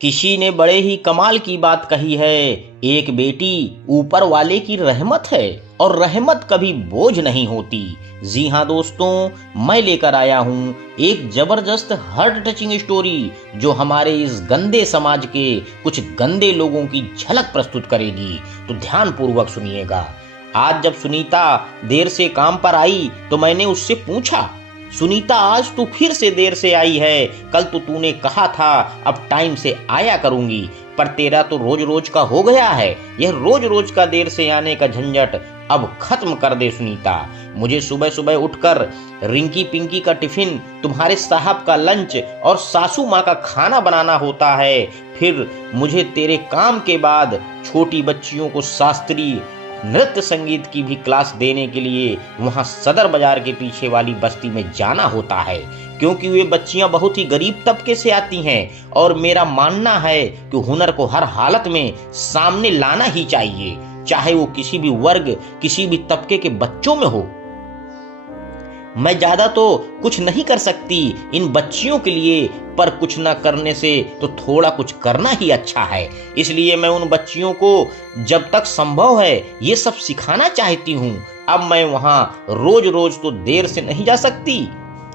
किसी ने बड़े ही कमाल की बात कही है, एक बेटी ऊपर वाले की रहमत है और रहमत कभी बोझ नहीं होती। जी हाँ दोस्तों, मैं लेकर आया हूँ एक जबरदस्त हार्ट टचिंग स्टोरी जो हमारे इस गंदे समाज के कुछ गंदे लोगों की झलक प्रस्तुत करेगी। तो ध्यान पूर्वक सुनिएगा। आज जब सुनीता देर से काम पर आई तो मैंने उससे पूछा, सुनीता आज तू फिर से देर से आई है, कल तो तूने कहा था अब टाइम से आया करूंगी, पर तेरा तो रोज रोज का हो गया है। यह रोज रोज का देर से आने का झंझट अब खत्म कर दे सुनीता। मुझे सुबह सुबह उठकर रिंकी पिंकी का टिफिन, तुम्हारे साहब का लंच और सासू माँ का खाना बनाना होता है। फिर मुझे तेरे काम के बाद छोटी बच्चियों को शास्त्रीय नृत्य संगीत की भी क्लास देने के लिए वहां सदर बाजार के पीछे वाली बस्ती में जाना होता है, क्योंकि वे बच्चियां बहुत ही गरीब तबके से आती हैं और मेरा मानना है कि हुनर को हर हालत में सामने लाना ही चाहिए, चाहे वो किसी भी वर्ग किसी भी तबके के बच्चों में हो। मैं ज्यादा तो कुछ नहीं कर सकती इन बच्चियों के लिए, पर कुछ ना करने से तो थोड़ा कुछ करना ही अच्छा है। इसलिए मैं उन बच्चियों को जब तक संभव है ये सब सिखाना चाहती हूँ। अब मैं वहां रोज रोज तो देर से नहीं जा सकती,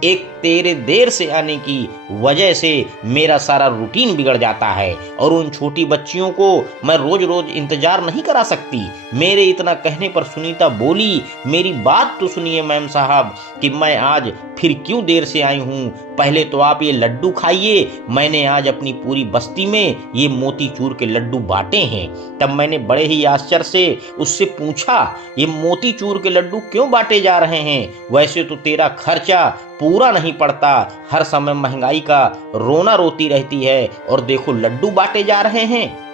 एक तेरे देर से आने की वजह से मेरा सारा रूटीन बिगड़ जाता है और उन छोटी बच्चियों को मैं रोज रोज इंतजार नहीं करा सकती। मेरे इतना कहने पर सुनीता बोली, मेरी बात तो सुनिए मैम साहब कि मैं आज फिर क्यों देर से आई हूँ। पहले तो आप ये लड्डू खाइए, मैंने आज अपनी पूरी बस्ती में ये मोतीचूर के लड्डू बांटे हैं। तब मैंने बड़े ही आश्चर्य से उससे पूछा, ये मोतीचूर के लड्डू क्यों बांटे जा रहे हैं? वैसे तो तेरा खर्चा पूरा नहीं पड़ता, हर समय महंगाई का रोना रोती रहती है और देखो लड्डू बांटे जा रहे हैं।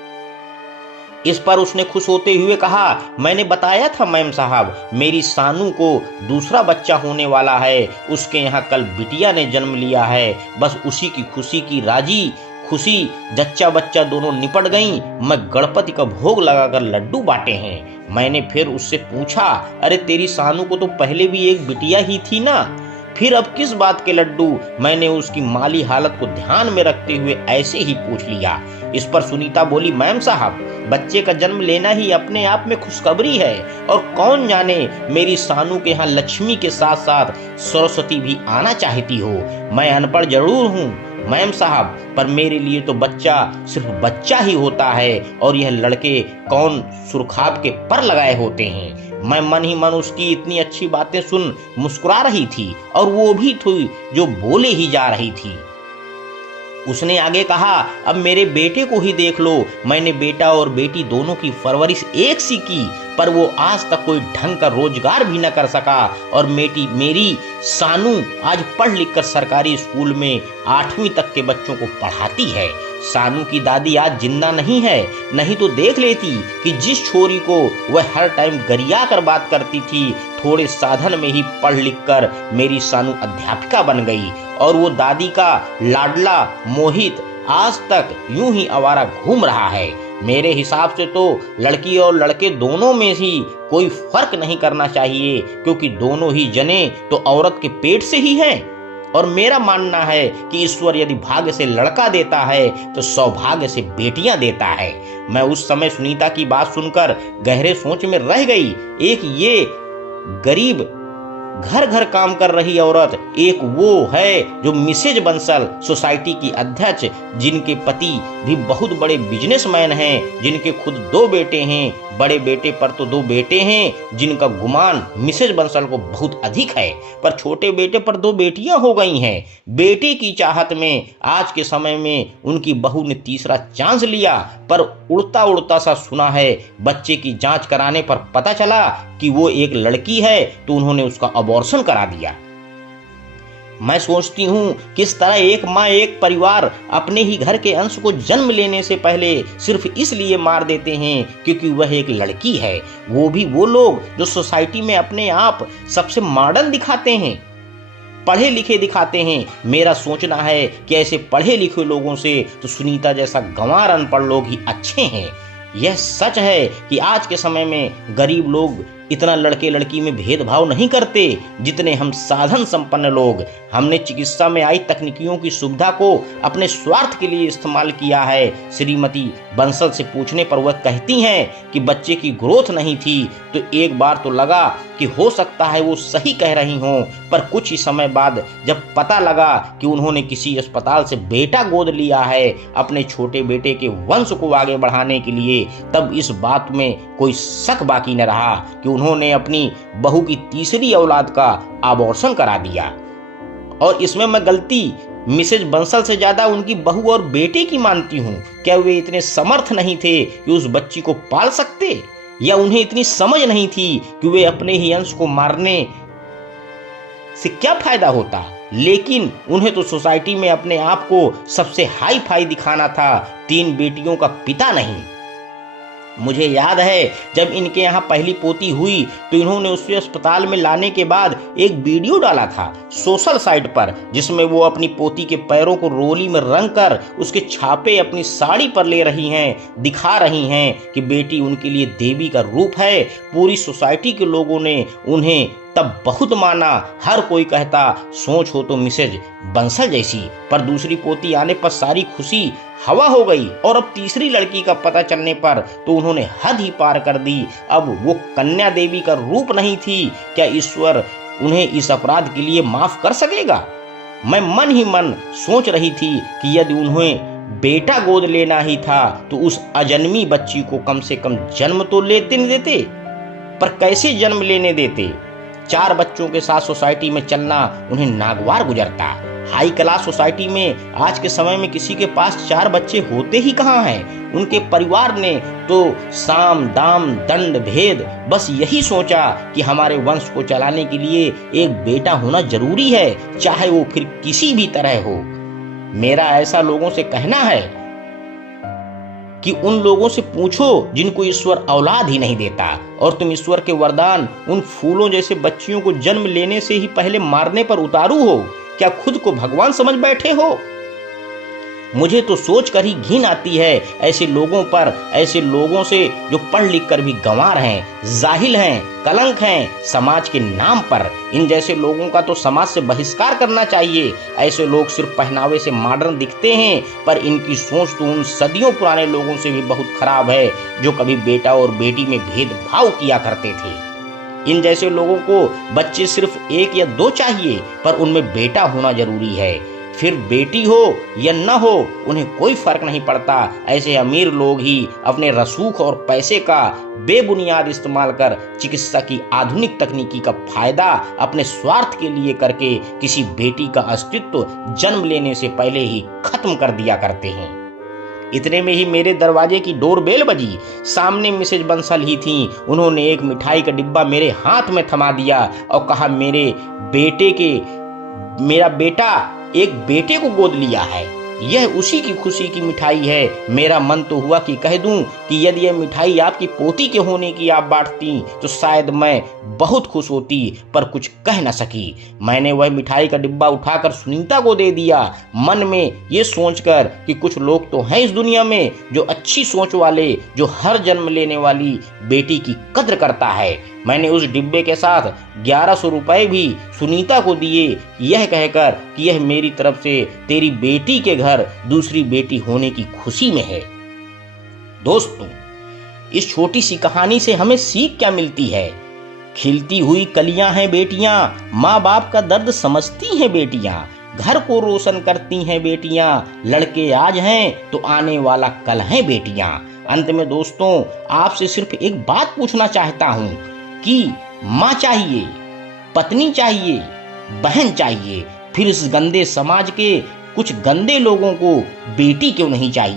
इस पर उसने खुश होते हुए कहा, मैंने बताया था मैम साहब, मेरी सानू को दूसरा बच्चा होने वाला है, उसके यहाँ कल बिटिया ने जन्म लिया है, बस उसी की खुशी की राजी खुशी जच्चा बच्चा दोनों निपट गईं, मैं गणपति का भोग लगाकर लड्डू बांटे हैं। मैंने फिर उससे पूछा, अरे तेरी सानू को तो पहले भी एक बिटिया ही थी ना, फिर अब किस बात के लड्डू? मैंने उसकी माली हालत को ध्यान में रखते हुए ऐसे ही पूछ लिया। इस पर सुनीता बोली, मैम साहब, बच्चे का जन्म लेना ही अपने आप में खुशखबरी है और कौन जाने मेरी सानू के यहाँ लक्ष्मी के साथ साथ सरस्वती भी आना चाहती हो। मैं अनपढ़ जरूर हूँ मैम साहब, पर मेरे लिए तो बच्चा सिर्फ बच्चा ही होता है और यह लड़के कौन सुरखाब के पर लगाए होते हैं। मैं मन ही मन उसकी इतनी अच्छी बातें सुन मुस्कुरा रही थी और वो भी थी जो बोले ही जा रही थी। उसने आगे कहा, अब मेरे बेटे को ही देख लो, मैंने बेटा और बेटी दोनों की परवरिश एक सी की, पर वो आज तक कोई ढंग का रोजगार भी न कर सका और मेरी सानू आज पढ़ लिख कर सरकारी स्कूल में 8वीं तक के बच्चों को पढ़ाती है। सानू की दादी आज जिंदा नहीं है, नहीं तो देख लेती कि जिस छोरी को वह हर टाइम गरिया कर बात करती थी, थोड़े साधन में ही पढ़ लिख कर मेरी सानू अध्यापिका बन गई और वो दादी का लाडला मोहित आज तक यूं ही आवारा घूम रहा है। मेरे हिसाब से तो लड़की और लड़के दोनों में ही कोई फर्क नहीं करना चाहिए, क्योंकि दोनों ही जने तो औरत के पेट से ही हैं। और मेरा मानना है कि ईश्वर यदि भाग्य से लड़का देता है तो सौभाग्य से बेटियां देता है। मैं उस समय सुनीता की बात सुनकर गहरे सोच में रह गई। एक ये गरीब घर घर काम कर रही औरत, एक वो है जो मिसेज बंसल सोसाइटी की अध्यक्ष, जिनके पति भी बहुत बड़े बिजनेसमैन हैं, जिनके खुद 2 बेटे हैं, बड़े बेटे पर तो 2 बेटे हैं, जिनका गुमान मिसेज बंसल को बहुत अधिक है, पर छोटे बेटे पर 2 बेटियां हो गई हैं। बेटे की चाहत में आज के समय में उनकी बहू ने तीसरा चांस लिया, पर उड़ता उड़ता सा सुना है, बच्चे की जांच कराने पर पता चला कि वो एक लड़की है, तो उन्होंने उसका अबॉर्शन करा दिया। मैं सोचती हूँ किस तरह एक माँ एक परिवार अपने ही घर के अंश को जन्म लेने से पहले सिर्फ इसलिए मार देते हैं क्योंकि वह एक लड़की है। वो भी वो लोग जो सोसाइटी में अपने आप सबसे मॉडर्न दिखाते हैं, पढ़े लिखे दिखाते हैं। मेरा सोचना है कि ऐसे पढ़े लिखे लोगों से तो सुनीता जैसा गंवार अनपढ़ लोग ही अच्छे हैं। यह सच है कि आज के समय में गरीब लोग इतना लड़के लड़की में भेदभाव नहीं करते जितने हम साधन संपन्न लोग। हमने चिकित्सा में आई तकनीकियों की सुविधा को अपने स्वार्थ के लिए इस्तेमाल किया है। श्रीमती बंसल से पूछने पर वह कहती हैं कि बच्चे की ग्रोथ नहीं थी, तो एक बार तो लगा कि हो सकता है वो सही कह रही हों, पर कुछ ही समय बाद जब पता लगा कि उन्होंने किसी अस्पताल से बेटा गोद लिया है अपने छोटे बेटे के वंश को आगे बढ़ाने के लिए, तब इस बात में कोई शक बाकी न रहा कि उन्होंने अपनी बहू की तीसरी औलाद का अबॉर्शन करा दिया। और इसमें मैं गलती मिसेज बंसल से ज्यादा उनकी बहू और बेटे की मानती हूँ। क्या वे इतने समर्थ नहीं थे कि उस बच्ची को पाल सकते, या उन्हें इतनी समझ नहीं थी कि वे अपने ही अंश को मारने से क्या फायदा होता। लेकिन उन्हें तो सोसाइटी में अपने आप को सबसे हाई फाई दिखाना था, 3 बेटियों का पिता नहीं। मुझे याद है जब इनके यहाँ पहली पोती हुई तो इन्होंने उसे अस्पताल में लाने के बाद एक वीडियो डाला था सोशल साइट पर, जिसमें वो अपनी पोती के पैरों को रोली में रंग कर उसके छापे अपनी साड़ी पर ले रही हैं, दिखा रही हैं कि बेटी उनके लिए देवी का रूप है। पूरी सोसाइटी के लोगों ने उन्हें तब बहुत माना। हर कोई कहता सोच हो तो मिसेज बंसल जैसी, पर दूसरी पोती आने पर सारी खुशी हवा हो गई। और अब तीसरी लड़की का पता चलने पर तो उन्होंने हद ही पार कर दी। अब वो कन्या देवी का रूप नहीं थी। क्या ईश्वर उन्हें इस अपराध के लिए माफ कर सकेगा? मैं मन ही मन सोच रही थी कि यदि उन्हें बेटा गोद लेना ही था तो उस अजन्मी बच्ची को कम से कम जन्म तो लेते नहीं देते, पर कैसे जन्म लेने देते। 4 बच्चों के साथ सोसाइटी में चलना उन्हें नागवार गुजरता। हाई क्लास सोसाइटी में आज के समय में किसी के पास 4 बच्चे होते ही कहाँ हैं। उनके परिवार ने तो साम दाम दंड भेद बस यही सोचा कि हमारे वंश को चलाने के लिए एक बेटा होना जरूरी है, चाहे वो फिर किसी भी तरह हो। मेरा ऐसा लोगों से कहना है कि उन लोगों से पूछो जिनको ईश्वर औलाद ही नहीं देता, और तुम ईश्वर के वरदान उन फूलों जैसे बच्चियों को जन्म लेने से ही पहले मारने पर उतारू हो। क्या खुद को भगवान समझ बैठे हो? मुझे तो सोच कर ही घिन आती है ऐसे लोगों पर, ऐसे लोगों से जो पढ़ लिख कर भी गंवार हैं, जाहिल हैं, कलंक हैं समाज के नाम पर। इन जैसे लोगों का तो समाज से बहिष्कार करना चाहिए। ऐसे लोग सिर्फ पहनावे से मॉडर्न दिखते हैं, पर इनकी सोच तो उन सदियों पुराने लोगों से भी बहुत खराब है जो कभी बेटा और बेटी में भेदभाव किया करते थे। इन जैसे लोगों को बच्चे सिर्फ 1 या 2 चाहिए, पर उनमें बेटा होना जरूरी है। फिर बेटी हो या न हो उन्हें कोई फर्क नहीं पड़ता। ऐसे अमीर लोग ही अपने रसूख और पैसे का बेबुनियाद इस्तेमाल कर चिकित्सा की आधुनिक तकनीकी का फायदा अपने स्वार्थ के लिए करके किसी बेटी का अस्तित्व जन्म लेने से पहले ही खत्म कर दिया करते हैं। इतने में ही मेरे दरवाजे की डोरबेल बजी। सामने मिसेज बंसल ही थीं। उन्होंने एक मिठाई का डिब्बा मेरे हाथ में थमा दिया और कहा, मेरा बेटा एक बेटे को गोद लिया है, यह उसी की खुशी की मिठाई है। मेरा मन तो हुआ कि कह दूं कि यदि यह मिठाई आपकी पोती के होने की आप बांटती तो शायद मैं बहुत खुश होती, पर कुछ कह न सकी। मैंने वह मिठाई का डिब्बा उठाकर सुनीता को दे दिया, मन में ये सोचकर कि कुछ लोग तो हैं इस दुनिया में जो अच्छी सोच वाले, जो हर जन्म लेने वाली बेटी की कद्र करता है। मैंने उस डिब्बे के साथ 1100 रुपए भी सुनीता को दिए, यह कहकर कि यह मेरी तरफ से तेरी बेटी के घर दूसरी बेटी होने की खुशी में है। दोस्तों, इस छोटी सी कहानी से हमें सीख क्या मिलती है? खिलती हुई कलियां हैं बेटियां, माँ बाप का दर्द समझती हैं बेटियां, घर को रोशन करती हैं बेटियां, लड़के आज हैं तो आने वाला कल हैं बेटियां। अंत में दोस्तों, आपसे सिर्फ एक बात पूछना चाहता हूं कि माँ चाहिए, पत्नी चाहिए, बहन चाहिए, फिर इस गंदे समाज के कुछ गंदे लोगों को बेटी क्यों नहीं चाहिए?